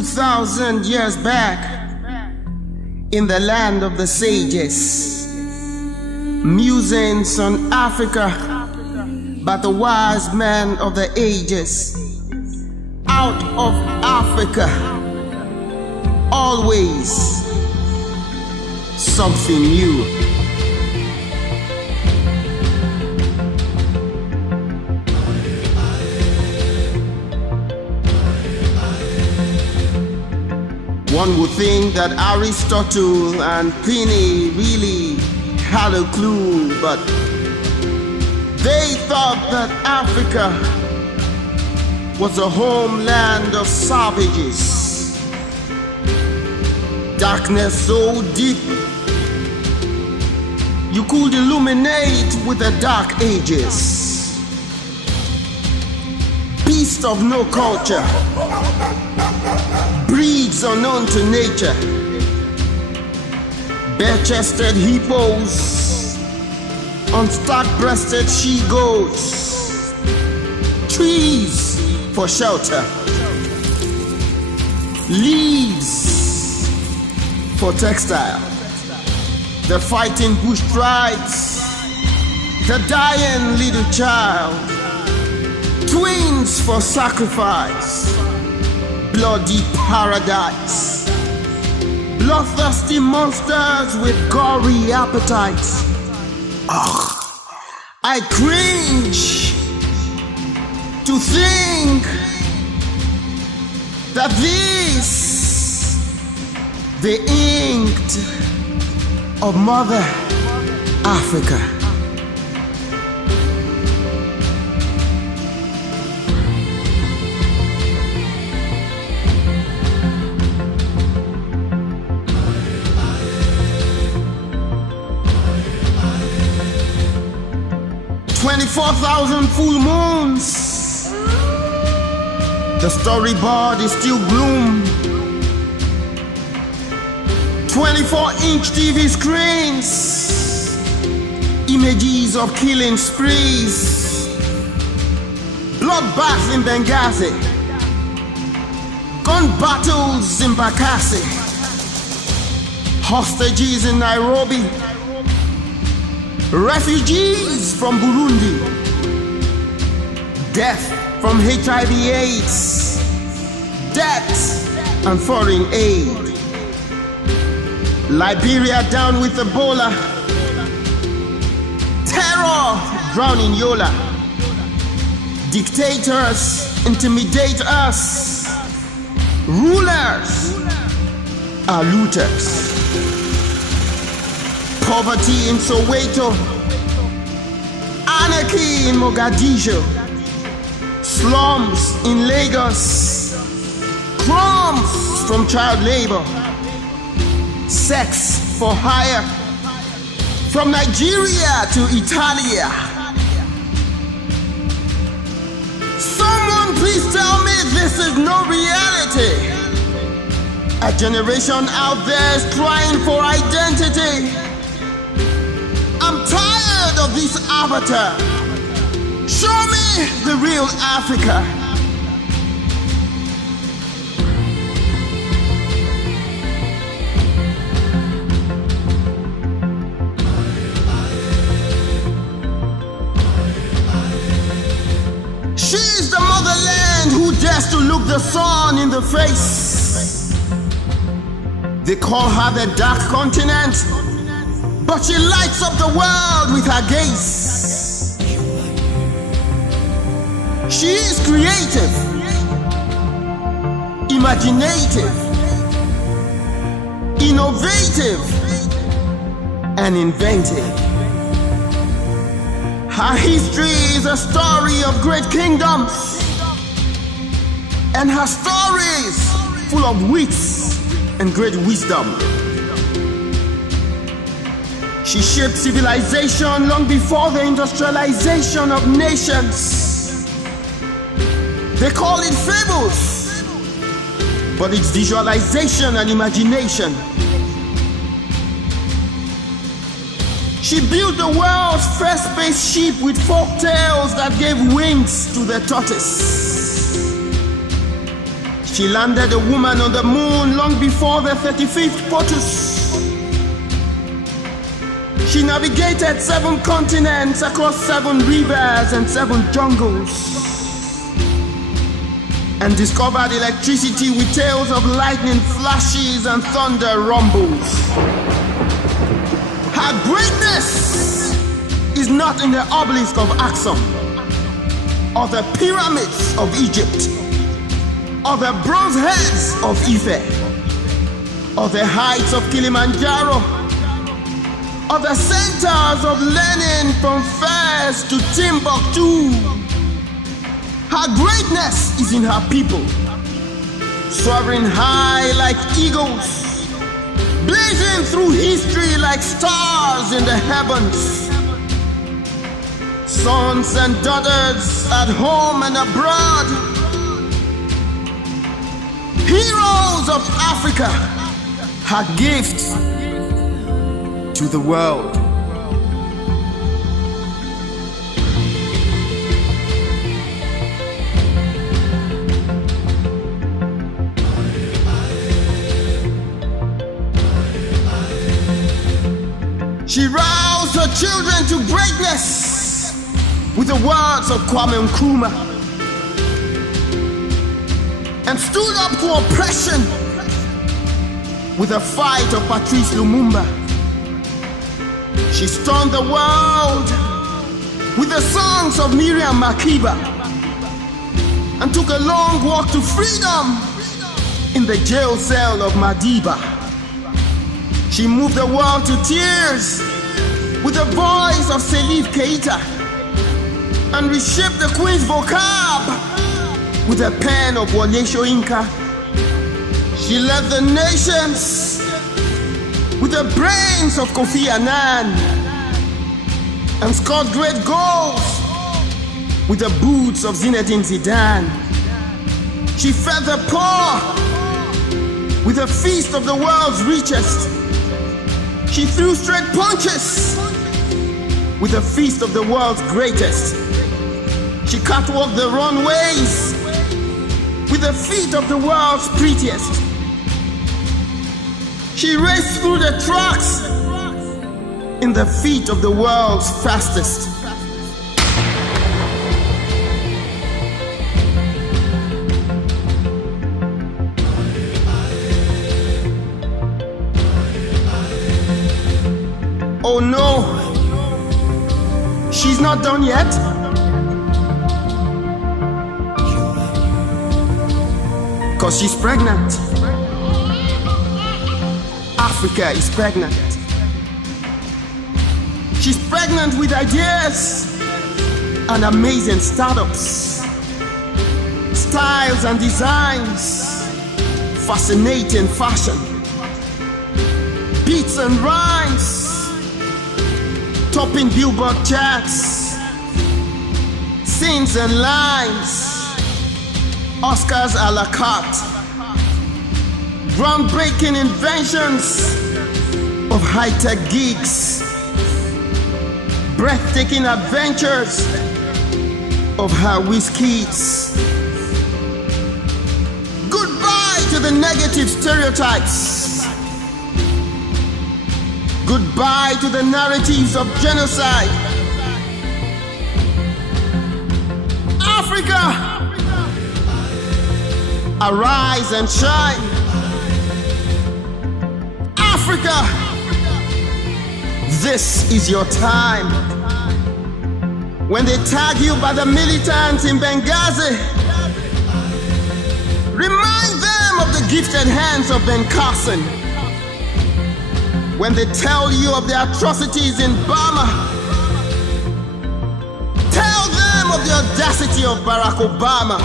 2,000 years back, in the land of the sages, musings on Africa by the wise men of the ages. Out of Africa, always something new. One would think that Aristotle and Pliny really had a clue, but they thought that Africa was a homeland of savages. Darkness so deep, you could illuminate with the dark ages. Beast of no culture, breeds unknown to nature, bare-chested hippos, unstark-breasted she-goats, trees for shelter, leaves for textile, the fighting bush tribes, the dying little child, twins for sacrifice, bloody paradise, bloodthirsty monsters with gory appetites. Ugh, I cringe to think that this, the inked of Mother Africa. 24,000 full moons. The storyboard is still gloom. 24-inch TV screens, images of killing sprees, bloodbath in Benghazi, gun battles in Bakassi, hostages in Nairobi, refugees from Burundi, death from HIV/AIDS, death and foreign aid. Liberia down with Ebola, terror drowning Yola. Dictators intimidate us, rulers are looters. Poverty in Soweto, anarchy in Mogadishu, slums in Lagos, crumbs from child labor, sex for hire, from Nigeria to Italia. Someone please tell me this is no reality. A generation out there is trying for identity. I'm tired of this avatar. Show me the real Africa. She's the motherland who dares to look the sun in the face. They call her the dark continent, but she lights up the world with her gaze. She is creative, imaginative, innovative, and inventive. Her history is a story of great kingdoms, and her stories full of wits and great wisdom. She shaped civilization long before the industrialization of nations. They call it fables, but it's visualization and imagination. She built the world's first spaceship with fork tails that gave wings to the tortoise. She She landed a woman on the moon long before the 35th POTUS. She navigated 7 continents across 7 rivers and 7 jungles, and discovered electricity with tales of lightning flashes and thunder rumbles. Her greatness is not in the obelisk of Axum, or the pyramids of Egypt, or the bronze heads of Ife, or the heights of Kilimanjaro, or the centers of Lenin from Fez to Timbuktu. Her greatness is in her people, soaring high like eagles, blazing through history like stars in the heavens. Sons and daughters at home and abroad, heroes of Africa, her gift to the world. She roused her children to greatness with the words of Kwame Nkrumah, and stood up to oppression with the fight of Patrice Lumumba. She stunned the world with the songs of Miriam Makeba, and took a long walk to freedom in the jail cell of Madiba. She moved the world to tears with the voice of Salif Keita, and reshaped the Queen's vocab with the pen of Wole Soyinka. She led the nations with the brains of Kofi Annan, and scored great goals with the boots of Zinedine Zidane. She fed the poor with the feast of the world's richest. She threw straight punches with the feast of the world's greatest. She catwalked the runways with the feet of the world's prettiest. She raced through the tracks in the feet of the world's fastest. Oh no, she's not done yet. Cause she's pregnant. Africa is pregnant. She's pregnant with ideas and amazing startups, styles and designs, fascinating fashion, beats and rhymes, topping Billboard charts, scenes and lines, Oscars a la carte, groundbreaking inventions of high-tech geeks, breathtaking adventures of her whiz-kids. Goodbye to the negative stereotypes. Goodbye to the narratives of genocide. Africa, arise and shine. Africa, this is your time. When they tag you by the militants in Benghazi, remind them of the gifted hands of Ben Carson. When they tell you of the atrocities in Burma, tell them of the audacity of Barack Obama.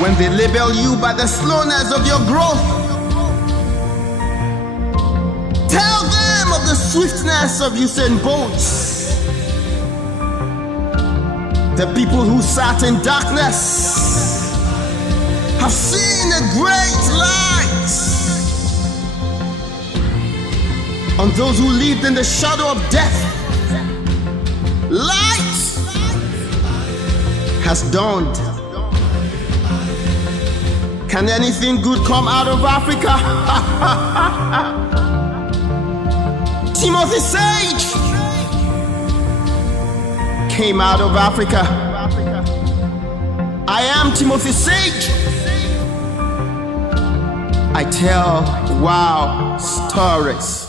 When they label you by the slowness of your growth, tell them of the swiftness of Usain Bolt. The people who sat in darkness have seen a great light. On those who lived in the shadow of death, light has dawned. Can anything good come out of Africa? Timothy Sage came out of Africa. I am Timothy Sage. I tell wow stories.